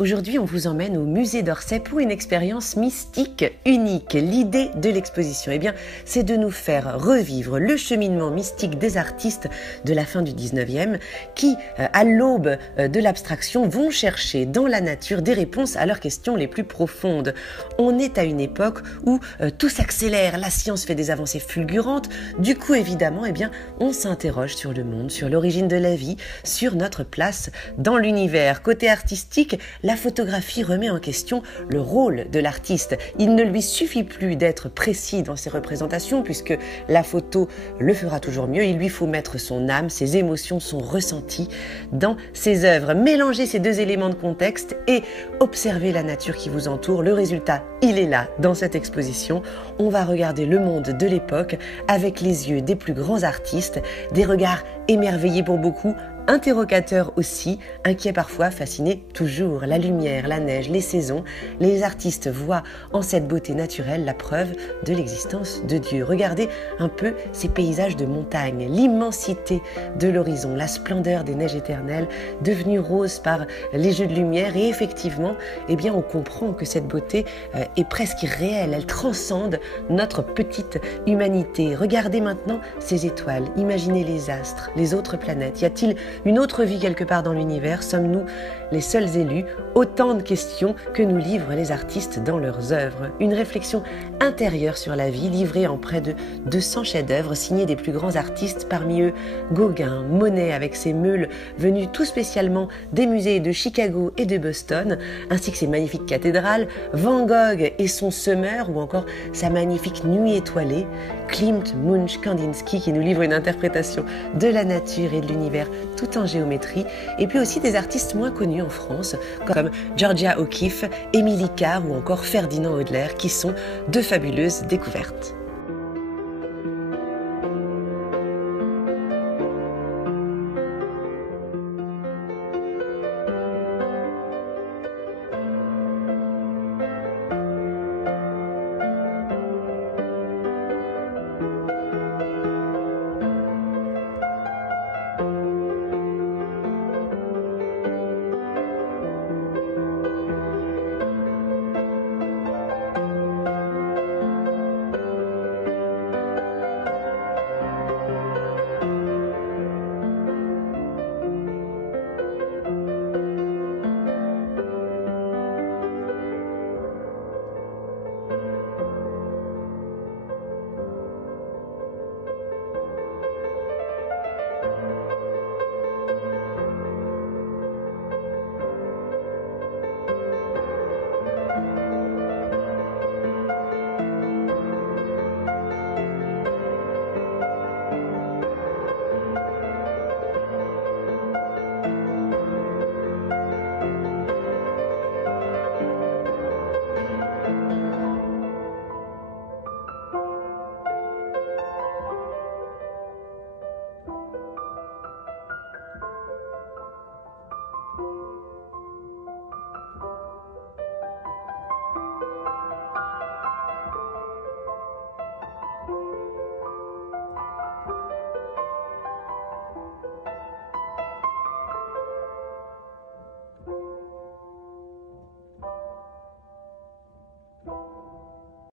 Aujourd'hui, on vous emmène au musée d'Orsay pour une expérience mystique unique. L'idée de l'exposition, eh bien, c'est de nous faire revivre le cheminement mystique des artistes de la fin du 19e qui, à l'aube de l'abstraction, vont chercher dans la nature des réponses à leurs questions les plus profondes. On est à une époque où tout s'accélère, la science fait des avancées fulgurantes. Du coup, évidemment, eh bien, on s'interroge sur le monde, sur l'origine de la vie, sur notre place dans l'univers. Côté artistique, la photographie remet en question le rôle de l'artiste. Il ne lui suffit plus d'être précis dans ses représentations puisque la photo le fera toujours mieux. Il lui faut mettre son âme, ses émotions, son ressenti dans ses œuvres. Mélanger ces deux éléments de contexte et observer la nature qui vous entoure. Le résultat, il est là dans cette exposition. On va regarder le monde de l'époque avec les yeux des plus grands artistes, des regards émerveillés pour beaucoup, interrogateurs aussi, inquiets parfois, fascinés toujours. La lumière, la neige, les saisons, les artistes voient en cette beauté naturelle la preuve de l'existence de Dieu. Regardez un peu ces paysages de montagne, l'immensité de l'horizon, la splendeur des neiges éternelles devenues roses par les jeux de lumière et effectivement, eh bien, on comprend que cette beauté est presque irréelle, elle transcende notre petite humanité. Regardez maintenant ces étoiles, imaginez les astres, les autres planètes. Y a-t-il une autre vie quelque part dans l'univers? Sommes-nous les seuls élus? Autant de questions que nous livrent les artistes dans leurs œuvres. Une réflexion intérieure sur la vie, livrée en près de 200 chefs-d'œuvre signés des plus grands artistes, parmi eux Gauguin, Monet avec ses meules venus tout spécialement des musées de Chicago et de Boston, ainsi que ses magnifiques cathédrales, Van Gogh et son Summer, ou encore sa magnifique Nuit étoilée, Klimt, Munch, Kandinsky qui nous livre une interprétation de la nature et de l'univers tout en géométrie, et puis aussi des artistes moins connus en France comme Georgia O'Keeffe, Émilie Carr ou encore Ferdinand Hodler qui sont de fabuleuses découvertes.